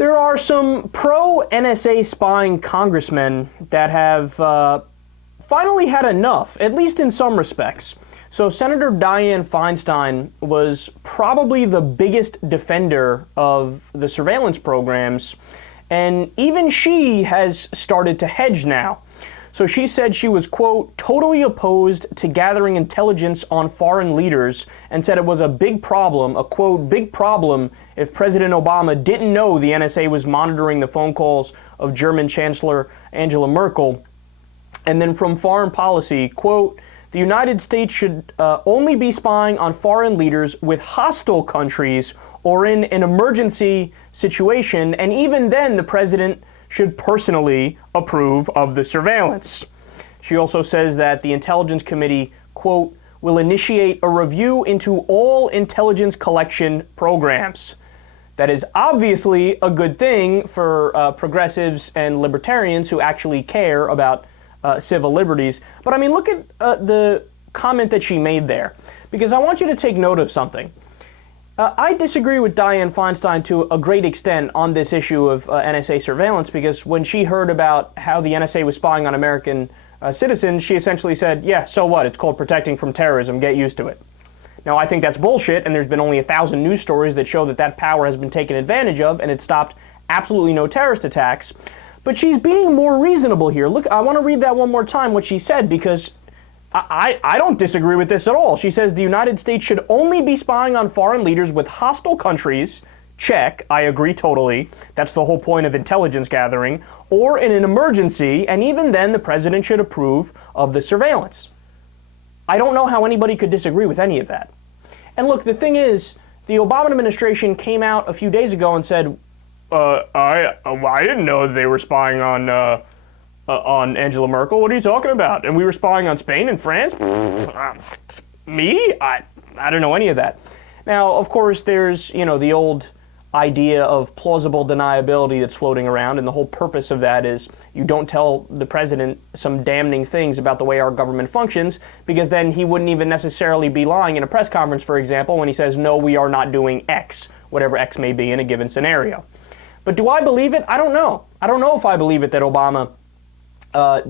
There are some pro-NSA spying congressmen that have finally had enough, at least in some respects. So Senator Dianne Feinstein was probably the biggest defender of the surveillance programs, and even she has started to hedge now. So she said she was, quote, totally opposed to gathering intelligence on foreign leaders, and said it was a big problem, a, quote, big problem if President Obama didn't know the NSA was monitoring the phone calls of German Chancellor Angela Merkel. And then from foreign policy, quote, the United States should only be spying on foreign leaders with hostile countries or in an emergency situation, and even then the president should personally approve of the surveillance. She also says that the Intelligence Committee, quote, will initiate a review into all intelligence collection programs. That is obviously a good thing for progressives and libertarians who actually care about civil liberties. But I mean, look at the comment that she made there, because I want you to take note of something. I disagree with Dianne Feinstein to a great extent on this issue of NSA surveillance, because when she heard about how the NSA was spying on American citizens, she essentially said, yeah, so what? It's called protecting from terrorism. Get used to it. Now, I think that's bullshit, and there's been only 1,000 news stories that show that that power has been taken advantage of, and it stopped absolutely no terrorist attacks. But she's being more reasonable here. Look, I want to read that one more time, what she said, because I don't disagree with this at all. She says the United States should only be spying on foreign leaders with hostile countries. Check. I agree totally. That's the whole point of intelligence gathering. Or in an emergency, and even then the president should approve of the surveillance. I don't know how anybody could disagree with any of that. And look, the thing is, the Obama administration came out a few days ago and said, I didn't know they were spying on Angela Merkel. What are you talking about? And we were spying on Spain and France? Me? I don't know any of that. Now, of course, there's, the old idea of plausible deniability that's floating around, and the whole purpose of that is you don't tell the president some damning things about the way our government functions, because then he wouldn't even necessarily be lying in a press conference, for example, when he says, no, we are not doing X, whatever X may be in a given scenario. But do I believe it? I don't know. I don't know if I believe it that Obama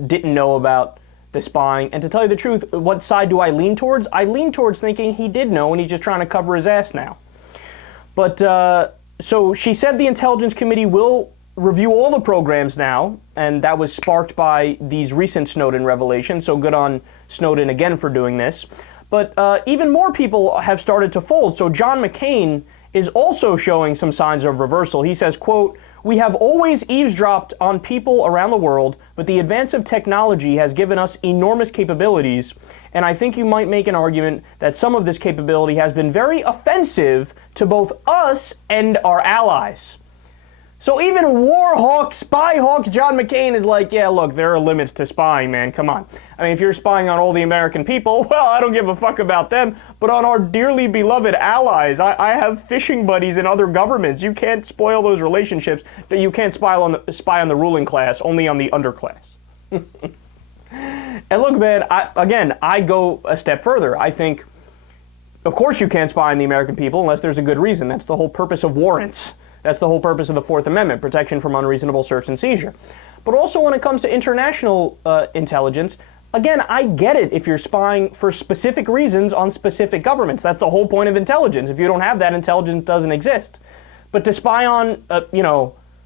didn't know about the spying. And to tell you the truth, what side do I lean towards? I lean towards thinking he did know and he's just trying to cover his ass now. But so she said the Intelligence Committee will review all the programs now, and that was sparked by these recent Snowden revelations, so good on Snowden again for doing this. But even more people have started to fold. So John McCain is also showing some signs of reversal. He says, quote, we have always eavesdropped on people around the world, but the advance of technology has given us enormous capabilities, and I think you might make an argument that some of this capability has been very offensive to both us and our allies. So even war hawk, spy hawk John McCain is like, yeah, look, there are limits to spying, man, come on. I mean, if you're spying on all the American people, well, I don't give a fuck about them, but on our dearly beloved allies, I have fishing buddies in other governments. You can't spoil those relationships. You can't spy on the ruling class, only on the underclass. And look, man, I go a step further. I think, of course you can't spy on the American people unless there's a good reason. That's the whole purpose of warrants. That's the whole purpose of the Fourth Amendment, protection from unreasonable search and seizure. But also when it comes to international intelligence, again, I get it if you're spying for specific reasons on specific governments. That's the whole point of intelligence. If you don't have that, intelligence doesn't exist. But to spy on,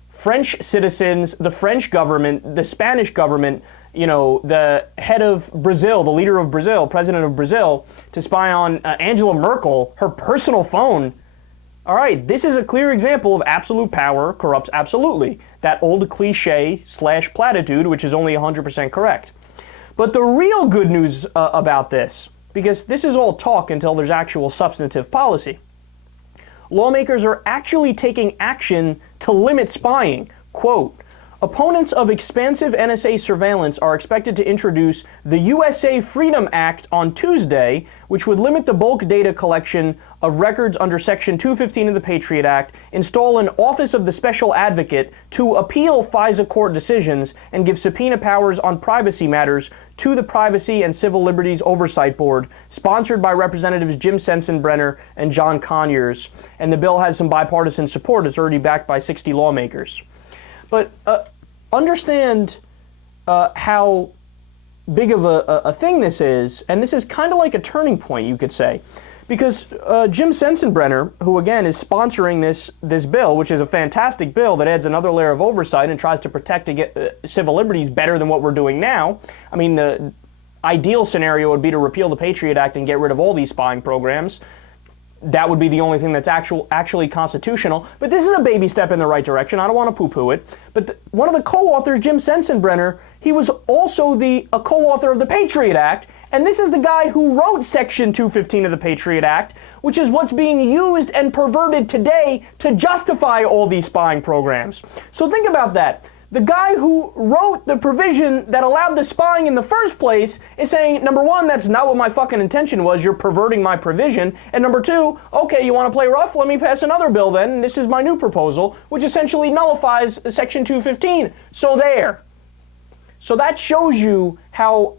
French citizens, the French government, the Spanish government, the head of Brazil, the leader of Brazil, president of Brazil, to spy on Angela Merkel, her personal phone. All right, this is a clear example of absolute power corrupts absolutely. That old cliche / platitude, which is only 100% correct. But the real good news about this, because this is all talk until there's actual substantive policy, lawmakers are actually taking action to limit spying. Quote, Opponents of expansive NSA surveillance are expected to introduce the USA Freedom Act on Tuesday, which would limit the bulk data collection of records under Section 215 of the Patriot Act, install an Office of the Special Advocate to appeal FISA court decisions, and give subpoena powers on privacy matters to the Privacy and Civil Liberties Oversight Board, sponsored by Representatives Jim Sensenbrenner and John Conyers. And the bill has some bipartisan support. It's already backed by 60 lawmakers. But understand how big of a thing this is, and this is kind of like a turning point, you could say, because Jim Sensenbrenner, who again is sponsoring this bill, which is a fantastic bill that adds another layer of oversight and tries to protect civil liberties better than what we're doing now. I mean, the ideal scenario would be to repeal the Patriot Act and get rid of all these spying programs. That would be the only thing that's actually constitutional. But this is a baby step in the right direction. I don't want to poo-poo it. But one of the co-authors, Jim Sensenbrenner, he was also a co-author of the Patriot Act. And this is the guy who wrote Section 215 of the Patriot Act, which is what's being used and perverted today to justify all these spying programs. So think about that. The guy who wrote the provision that allowed the spying in the first place is saying, number one, that's not what my fucking intention was, you're perverting my provision. And number two, okay, you want to play rough? Let me pass another bill then, and this is my new proposal, which essentially nullifies Section 215. So there. So that shows you how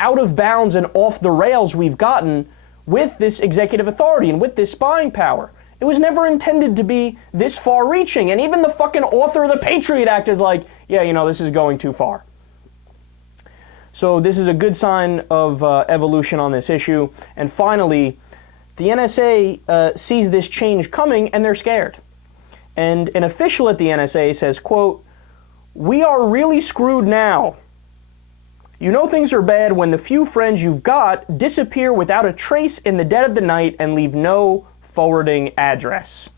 out of bounds and off the rails we've gotten with this executive authority and with this spying power. It was never intended to be this far-reaching, and even the fucking author of the Patriot Act is like, yeah, you know, this is going too far. So this is a good sign of evolution on this issue. And finally, the NSA sees this change coming, and they're scared. And an official at the NSA says, quote, "We are really screwed now. You know things are bad when the few friends you've got disappear without a trace in the dead of the night and leave no forwarding address."